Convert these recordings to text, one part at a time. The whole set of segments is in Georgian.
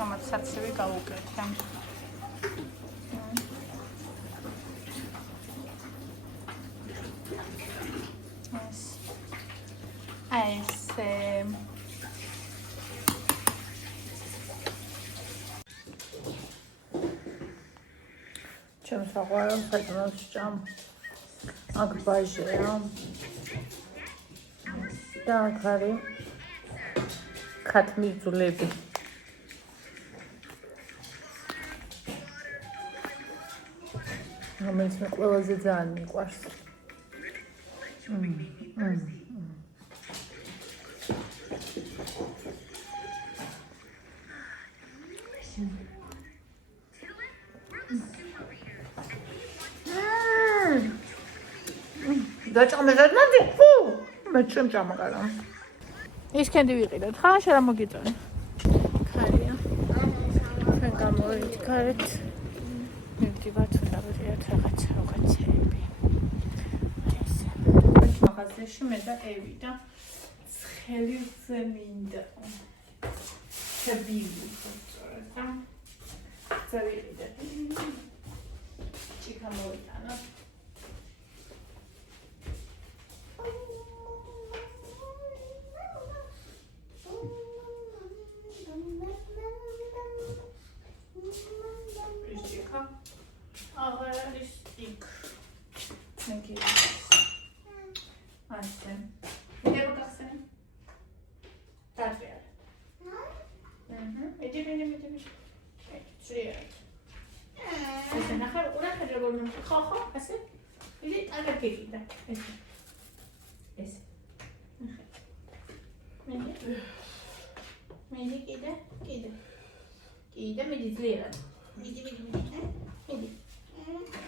რომაც საცივი გავუკეთე. ესე ჩემ საყვარელ ფეტონოსჭა აქ ბაჟია და აქ არის ქათმიძვლები რომელიც მე ყველაზე ძალიან მიყვარს დაჭამეთ ნადი ფუ მე ჩემჭამაკარა ის კენდი ვიყიდეთ ხა შენ რა მოგიწონი ხარია ჩვენ გამოვიდეთ მივდივართ უნდაბურიათ რაღაცეები ეს მაღაზიაში მე და ევი და ცხელივზე მინდა შებილი სწორად და წავიდეთ ჩიქა მოვიტანა Avalistik. Ne geliyorsun? Açtım. Bir de bakarsın. Tatlıya. Ece benim. Şuraya. Sen ne kadar ona kadar olmuş. Kalk. Asıl. Bir de aga geldi. Es. Medi gide. Gide meditleyelim. Medi.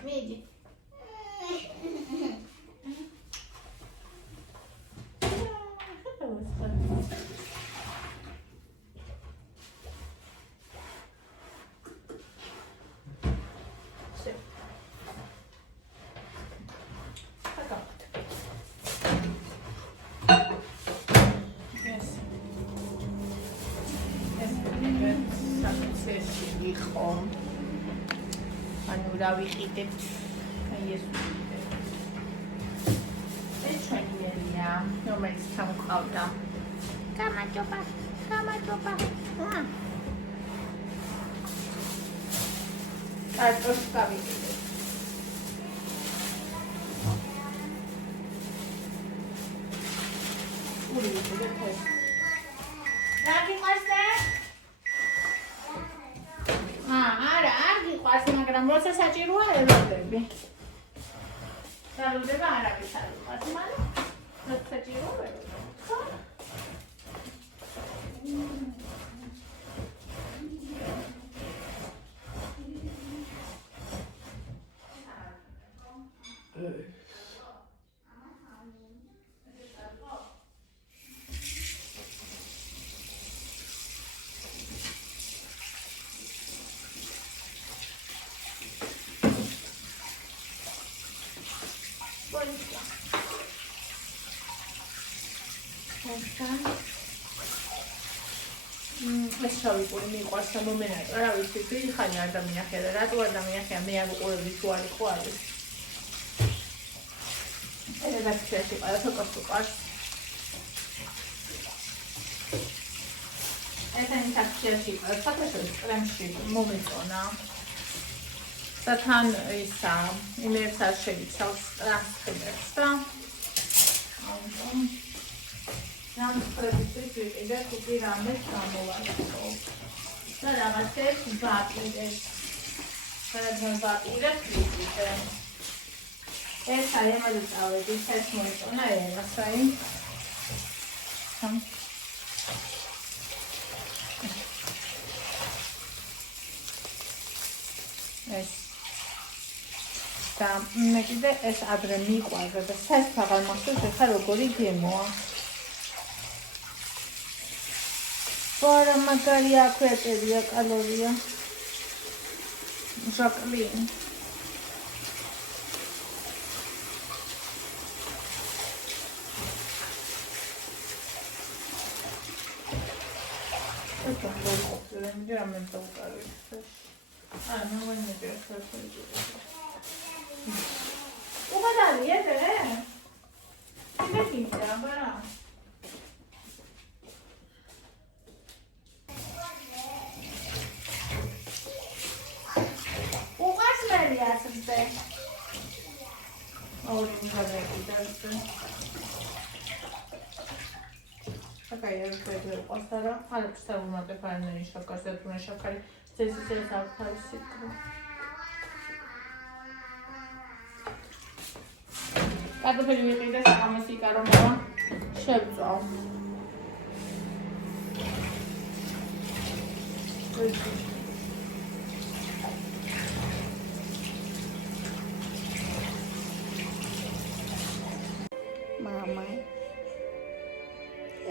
Medi. რა ვიყიდეთ აი ეს ჩვენია რომელიც სამყავდა გამარჯობა კარტოს გავიყიდეთ ური ვიყიდეთ რა გიყვარს არა გიყვარს მაგრამ როცა საჭიროა ელოდები დალოდება არ არის საჭირო მაგრამ როცა საჭიროა ეს შავი მიყვარს და მომენაჭრა რა ვიცი ხანი არ დამიახია და რატო არ დამიახია მე არ უყურებდი თუ არ იყო არის რედაქციაში ყველა თოკოს უყარს ეს რედაქციაში ყველა საფასოს ტრემში მომეწონა სათან ისა იმერს არ შეიცავს ტრანსკრიბერს და ტრანსკრიბერს ვიყიდეთ უკვე რამეს გამოვაწყო და რაღაცებს ვაპირებ სადაც ვაპირებ ვიყიდე ეს არის მაგალითად წავედი ეს მოიწონა ერას აი ეს და მე კიდე ეს ადრე მიყვარდა და საერთოდ აღარ მახსოვს ეხლა როგორი გემოა Para magaria createria caloria. Jacqueline. Ecco, veramente un caro. Non voglio più guarda, niente, che finta, però. Media, sister. Oh, you have it. Okay, everybody, ostara. Hadi savunma departmanı şakası yapma şakayı. Sessiz tavsiye. Cada periodo de essa mas ficaram bom. Chegou. Mama.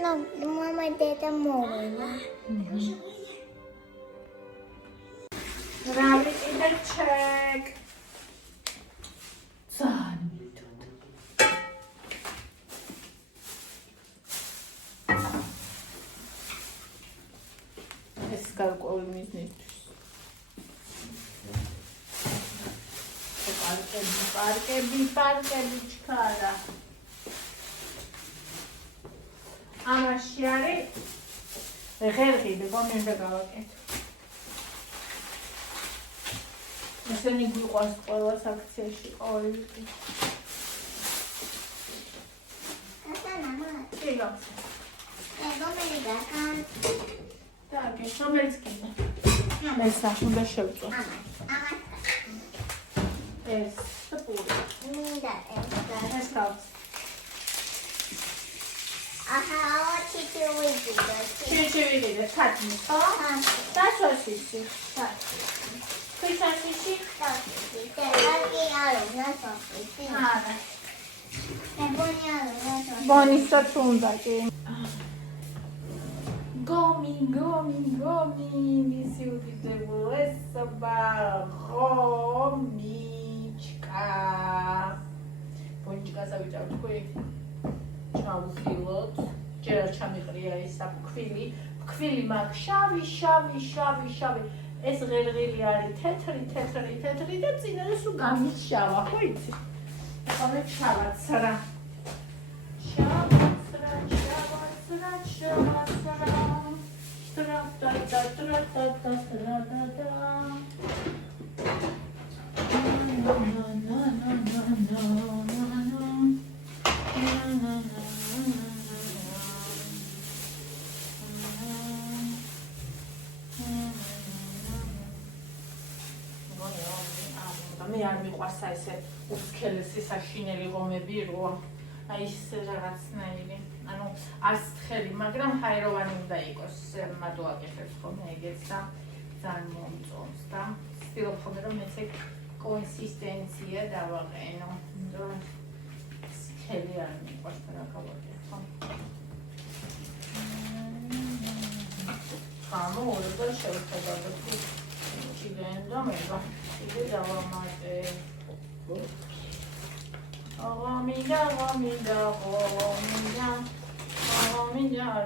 No, mama did a more. Rabbit in the check. Son. Escal ყოველ მიზნისთვის. პარკები ჩქარა. ამაში არის ღერღილი, გომინდა გავაკეთე. ესენი გვიყვარს ყველას აქციაში ყოველი. კი, გახსოვს. Так, что мельские? Меса, უნდა შევწვა. ეს სპური. მინდა ეს გავს. აჰა, ჩიჩივიდე. ჩიჩივიდე, თათი, ხო? დაშოშიში. ქვითაშიში? დაგი არო, ნასოფი. არა. ბონი არო, ნასოფი. ბონისაც უნდა კი. Gomi, misi უდიდებულ ესობა, ხომიჩკა. ბონიჩკას ავიჭავ თქვი. ჩავხილოთ. ჯერ არ ჩამიყრია ის საფქვილი. ფქვილი მაქვს შავი. ეს ღერღილი არის თეთრი და წინარე სულ გამიშავა, ხო იცი? ახლა ჩავაცრა. მე არ მიყვარს ესე უსქელესი საშინელი ღომები რო აი ეს რაღაცნაირი ანუ არც თხელი მაგრამ ჰაეროვანი უნდა იყოს მადო აკეთებს ხოლმე ეგეც და ძალიან მომწონს და ვცდილობ ხოლმე რომ ესე კონსისტენცია დავაყენო რომ სქელი არ მიყვარს და რა გავაკეთო ხამო ორდა შევხედავ ჩიგენდა მეგა 이게 잡아마대. 어미자,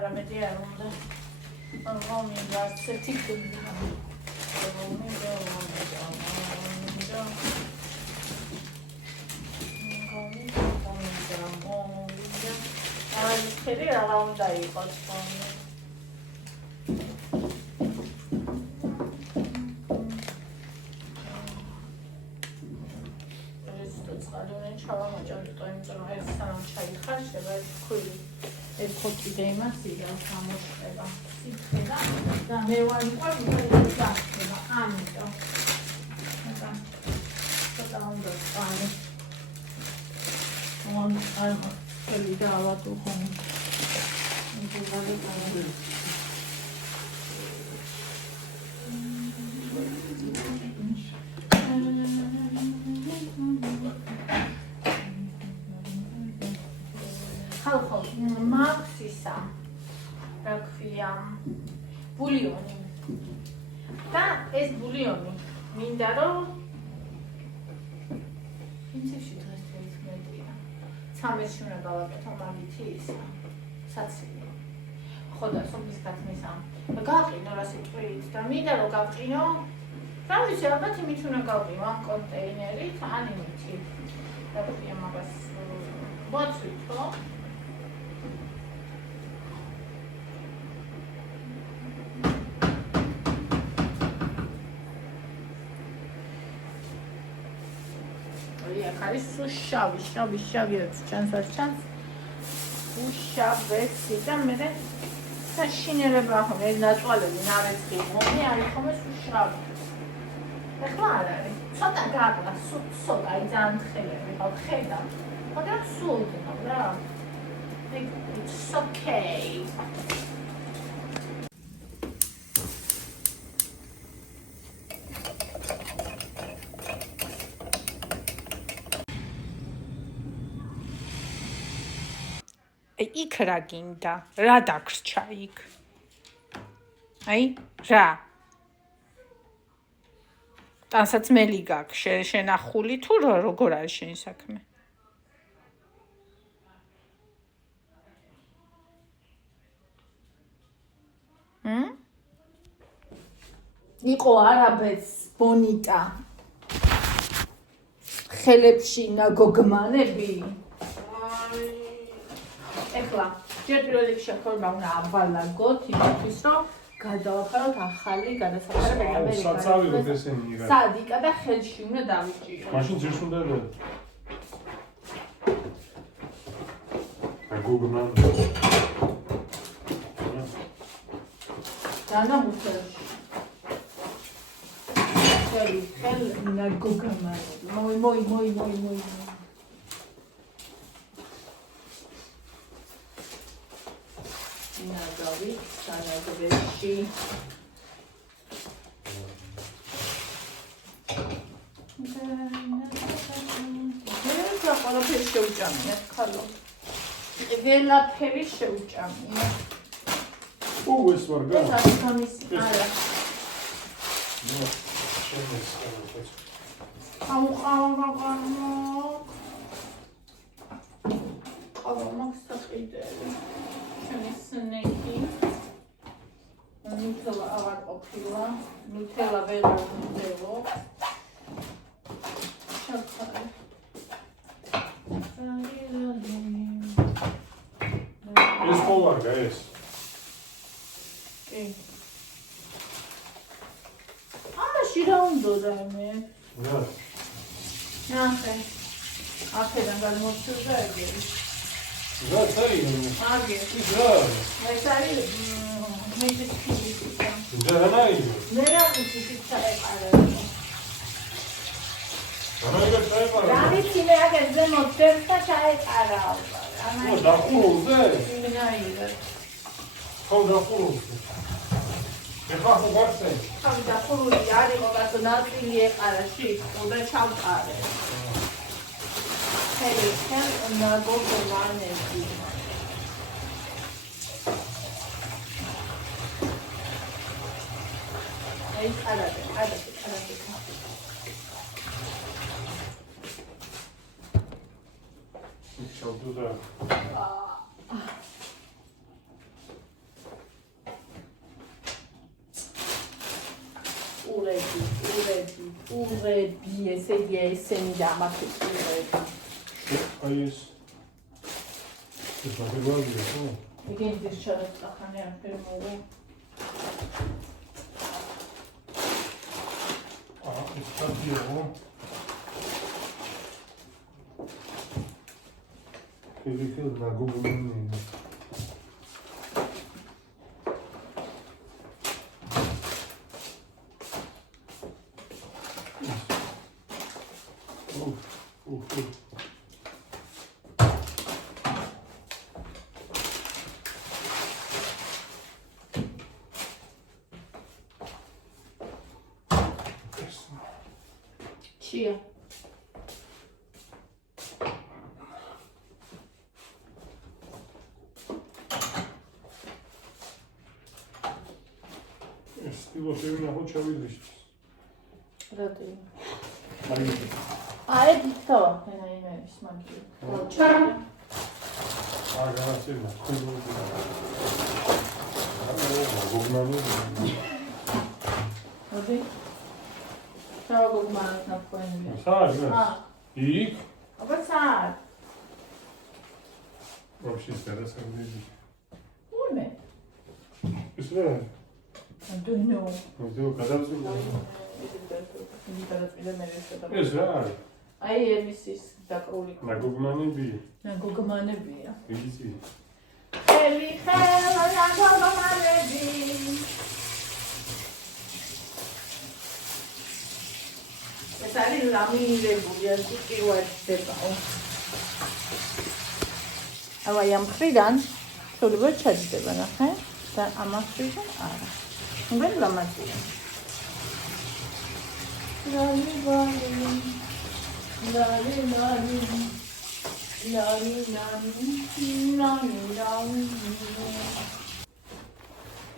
라메디아 론다. 어미자, 세티군다. 어미자. 아, 이태리 나온다 이거 처음에. ეს სამ ჩაიხარ შეიძლება თქვი ეს ხო კიდე იმას იგავს გამოშება სითხელა და მე ვარ მიყვარს ეს გახდება ამიტომ ცოტა უნდა წავალ ამ ხელი და ავატო ხომ ეს გადაგა მაქსისა რა ქვია ბულიონი და ეს ბულიონი მინდა რომ პრინციპში დღეს 13-ია 13-ში უნდა გავაკეთო მაგითი ისა საცილო ხო და სოფლის გათმისა და გაყინო რა სიტყვით და მინდა რომ გავყინო რა ვიცი ალბათ იმით უნდა გავყინო ამ კონტეინერით ან იმითი რა ქვია მაგას ბოცვით ხო აქ არის შავი რაც ჩანს უშავესი და მე საშინელება ხომ ეს ნაწვალები ნარეცხი მომი არის ხომ ეს უშავი ეხლა არ არის ცოტა გაგლა ცოტა აი ძალიან თხელები ხო ხედა მაგრამ სულ რა it's okay იქ რა გინდა? რა დაგრჩა იქ? აი, რა? ტანსაცმელი გაქვს შენახული თუ როგორ არის შენი საქმე? იყო არაბეთს ბონიტა. ხელებში ნაგოგმანები. ეხლა ჯერ პირველ რიგში ხორბა უნდა აბალაგოთ იმისთვის რომ გადავაფაროთ ახალი გადასახადებები ამერიკაში. საწავიდოთ ესენი რა. სადიკა და ხელში უნდა დავიჭირო. მაშინ ძირს უნდა და გოგმან. დანა მუხელში. ხელ ნაგოგმანები. მოი. ნაგავი სანაგრეში და ყველაფერი შეუჭამია ხალო ყველაფერი შეუჭამია უეს ვარ გა ეს ამის არა სნექი ნუტელა აღარ ყოფილა ნუტელა ვერ აღნიშნებო შაქარი ეს ხოლარ გა ეს კი ამაში რა უნდა მე ნახე აქედან გადმოვწევ და ეგრე რა წაიღო? აგე. რა? ეს არის მედიცინაში. რა რაიმე? მე რა ვიცი საერთოდ. რა გაიწაება? რა ვიცი მე აგე ზემოთ დერთა ჩაეყარა. ხო დახურულზე? მინაირად. ხო დახურულზე. ეხლა ხო გახსენ? ხო დახურული არის ყოველდღე ნაწილი ეყარა შიქო და ჩავყარე. ხელ ნაგოგმანები. აი ყარადე. შავდუდა. ურები, ესე იგი ესენი დამახეთ ურები. აი ეს მაგალითია ხო? ეგენი ის ჩარწახანე არ ფერმორი. ეს ჩადიო. ხელი ნაგოგმანი. Chia. Estilo შევინა ხო ჩავიდიშ. რატო? მაგარი. აი დითო, ენა იმერის მაგარი. ხო, ჩა. აგარაცემა. ნაგუმანები. მოდი. ჩავა გოგმანას ნაფქოენია. სად? აა. იქ? აბა სად? Вообще интересно. ურმე. ის რა? დუნო. ნუ გადავწყვიტე. ეს რა არის? აი ემისის დაკრული. ნაგუმანებია. იცი. ხელი ნაგუმანები. ეს არის ლამინირებული, ეს პირველი ხდებაო. აი ამ მხრიდან შეიძლება ჩაჯდება, ნახე? და ამ მხრიდან არა. უნდა ლამაზია. ლალი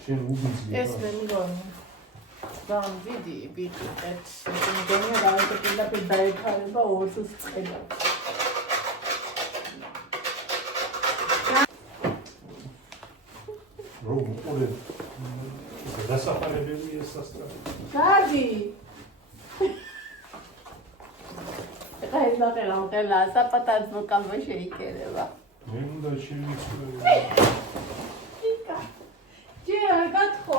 შენ უგიზი. ეს მე მგონი. ძალიან დიდი ბიჭეთ. მე მგონი რა ისე დაიფარება ორსის წელა. ორი. დასაფარებელი ეს სასწრაფო. გადი. ეხლა ეს ნახე საპატაც მოკალბა შეიკერება. მე უნდა შევიცვლო. იკა. ჯერ გათხო.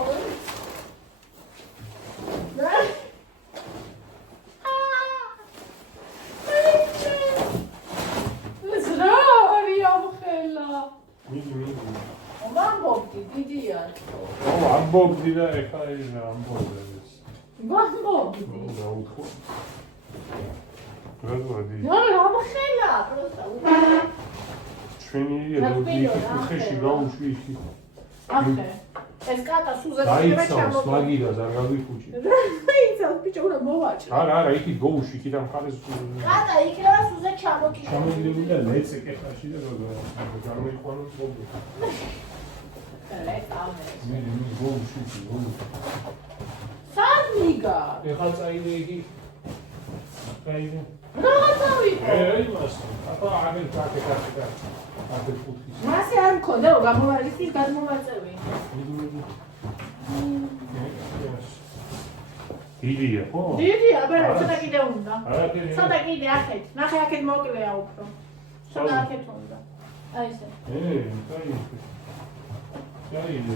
ამბობდი და ეხლა ამბობდი ეს. ამბობდი. რა უთქვა? რადგან ამხელა, პროსტა. ჩვენი ხეში გაუშვი იქ. ახე. ეს კატა სუზა შეიძლება ჩამოყო. მაგიდას არ გაგვიხუჭი. იცავს ბიჭო უნდა მოვაჭრე. არა, იქით გაუშვი, იქიდან მხარეს. კატა იქნება სუზა ჩამოყი. ჩამოგიდები და ლეცე კეხაში და გამოიყვანო მოგო. მე გაუშვი. სად მიგა? ეხლა წაიდე იგი. წაიდე. რაღაცა ვიყო. იმას. აბა აგერ კაკე. აგერ ფუთხის. მასე არ მქონდა რომ გამოვარისის გადმოვაწევი. დიდია, ხო? დიდია, აბა ცოტა კიდე უნდა. არაფერი. ცოტა კიდე ახეთ. ნახე აქეთ მოკლეა უფრო. ცოტა აქეთ უნდა. აი ესე. წაიდე.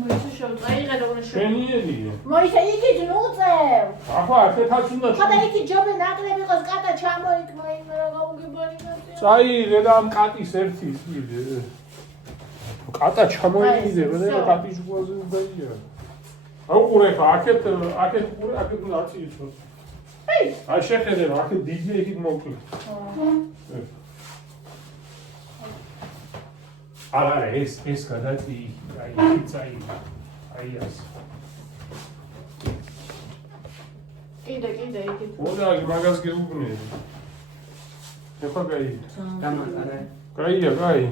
მოიცა შევწაიღე და უნდა შენიებია. მოიცა იქით ნუ წევ. ახლა აქეთაც უნდა. ხოდა იქით ჯობე ნაკლები იყოს კატა ჩამოიქმა იმ რა გამოგებარი ნაცია. წაიღე და ამ კატის ერთი ისმიდე. კატა ჩამოიგდება და კატის უყურზე დაია. აუყურე ხა აქეთ უყურე აქეთ უნდა აწიეთოს. აი შეხედე რა აქეთ დიდია იქით მოკლე. არა ეს გადაწი აი წაიღე. აი ეს. კიდე იქით. ოდა მაგას გეუბნე. ეხლა გაი. გამაყარა. გაია, გაი.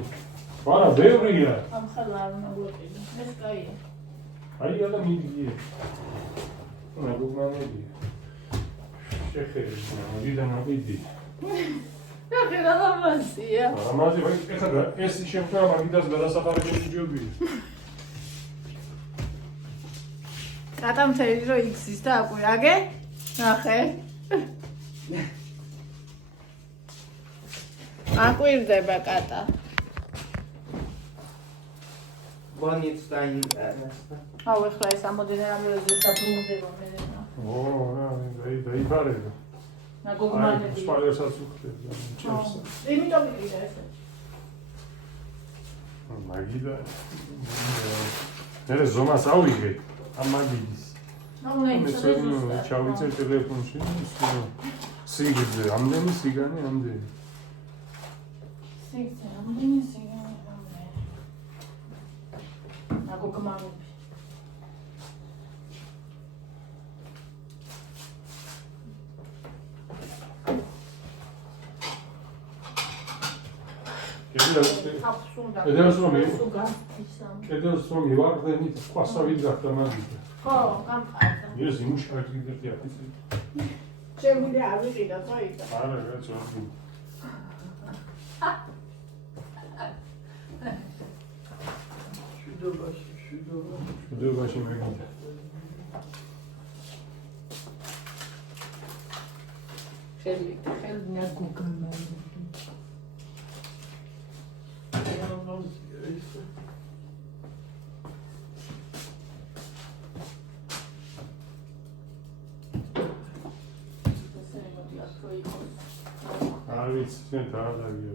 ვარა ბევრია. ამ ხალხა არ მოგვიყიდა. ეს კაია. აი და მიდი. რა გუგმანები. შეხედე, მოდიდან მოვიდი. რა ლამაზია. ამაზე ვაი ეხლა ეს შემთხვევა მაგიდას გადასაფარებელი ჯობია. კატა მთელი დრო იქცის და აკვირაგე? ნახე. აკვირდება კატა. Bonitstein. აუ ეხლა ეს ამოდენ რამეზე დაბრუნდება მე. რა, დაიფარება. ნაგოგმანები. სპაიერსაც უხდება. ჭერს. იმიტომ მიყიდა ესე. მაგიდა. მე ზომას ავიღე. ამ მაგიდის. აუ ნაიცოდე. ჩავიწერ ტელეფონში. სიგიძე, ამდენი სიგანი ამდენი. სიგიძე, ამდენი სიგანი ამდენი. ნაგოგმანები. კედელს რომ მივარდენით ყვასავით გახდა მაგიდა. ხო, გამყარდა. ეს იმუშავე კიდე აფიცი. შემიძლია ავიყიდა ხო იქ? არა, რაც ვარდი. Შუდობაში. შუდობაში მეგიდა. ხელი ნაგუგანა. არ ვიცი, შენ დაადაგე.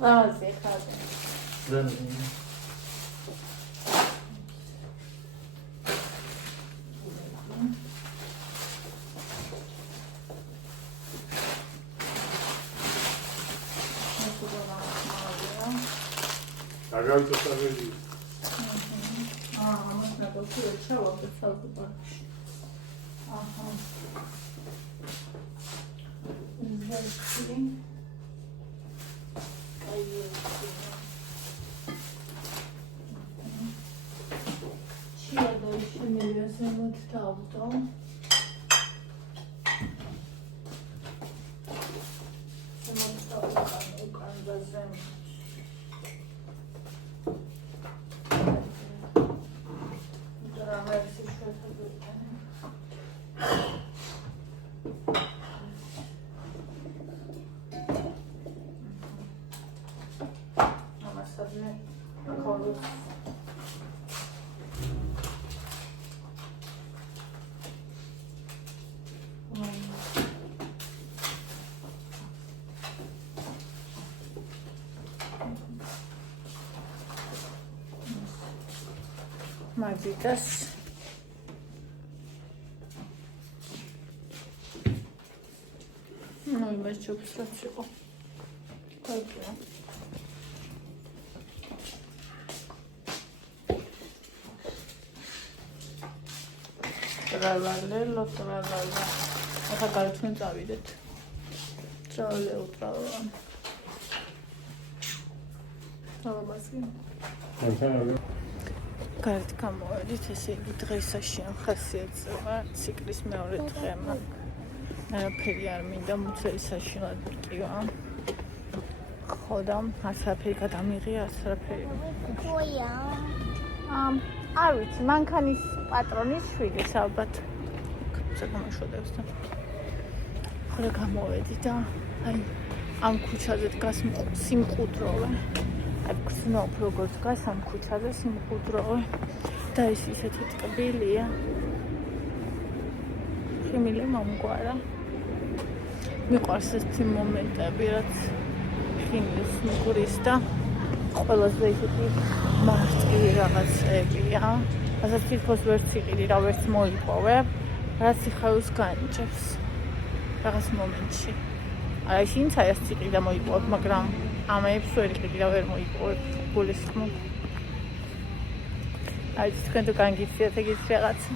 ლამაზი ხალხი. დაგავიწესავები. ამას ნაკოჩი ჩავაგდე ცალკე პარკში. აჰა. ზეცი. Чья-то еще миллион вот там. Magitas. Ну, и бачу псачу. Какие? Тралалело, тралала. ახლა გარეთმენ წავიდეთ. ტრალე უტრალა. ალბათი. გარეთ გამოვედით, ესე იგი დღეისაშიან ხასიათდება ციკლის მეორე დღემა. არაფერი არ მინდა მუცელისაშინად მტკივა. ხო და არაფერი გადამიღია, არაფერი. გოია. არ ვიცი, მანქანის პატრონის შვიდის ალბათ. საკამაშოდებს და ხოლე გამოვედი და აი ამ ქუჩაზე დგას სიმყუდროვე. აი გრძნობ როგორც დგას ამ ქუჩაზე სიმყუდროვე და ის ისეთი ტკბილია. ხიმილი მომგვარა. მიყვარს ეს მომენტები, რაც ხიმის მიგურის და ყველაზე ისეთი მარტივი რაღაცებია. რასაც თითქოს ვერც იყიდი და ვერც მოიპოვებ. რაც იხაოს განჭებს რაღაც მომენტში. არა ისინიც აიას ციყი და მოიპოვებ, მაგრამ ამებს ვერ იყიდი და ვერ მოიპოვებ გულისხმობ. აი თქვენ თუ განგიციათ ეგეთ რაღაცა.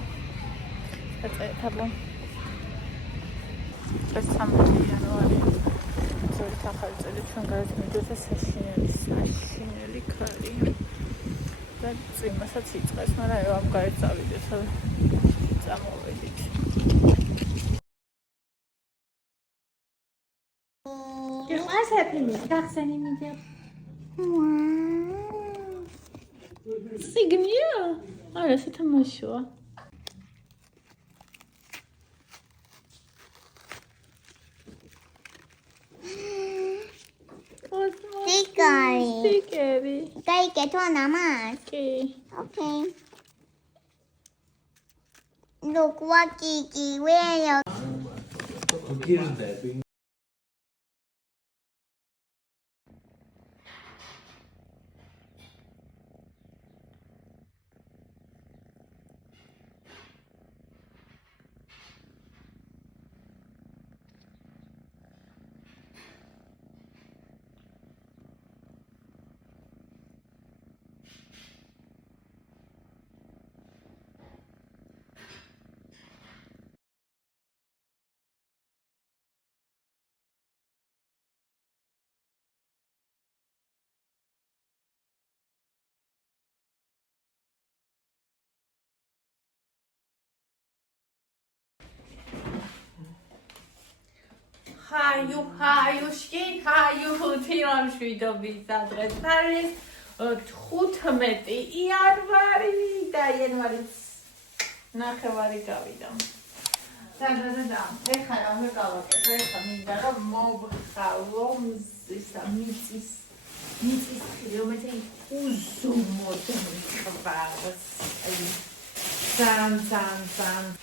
აწეთაბო. ეს 3 იანვარი. ზოგი ახალი წელი ჩვენ გარეთ მიდოდა საშინელი ქარი. და წიმასაც იწყეს, მაგრამ ამ გარეთ წავიდეთ. წამოვედით. გიყვარს ეფილი, გახსენი მინდა. სიგნია? არა, სათამაშოა. Stickery. სტიკერი. გაიგეთო ნამას. კი. Okay. Look what Kiki wear. გირდები. ჰაიუშკი, თირამშვიდობის ადრეს არის 15 იანვარი და იანვარის ნახევარი გავიდა. და ეხლა რამე გავაკეთე, ეხლა მინდა რომ მოვხავო ისა მიწის კილომეტრი უზომოდ მიყვარს. აი ძალიან